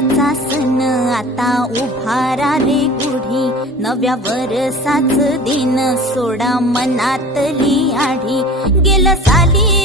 वर्षाचा सण आता उभारा रे गुढी, नव्या वर्षाच दिन सोडा मनातली आढी. गेलं साली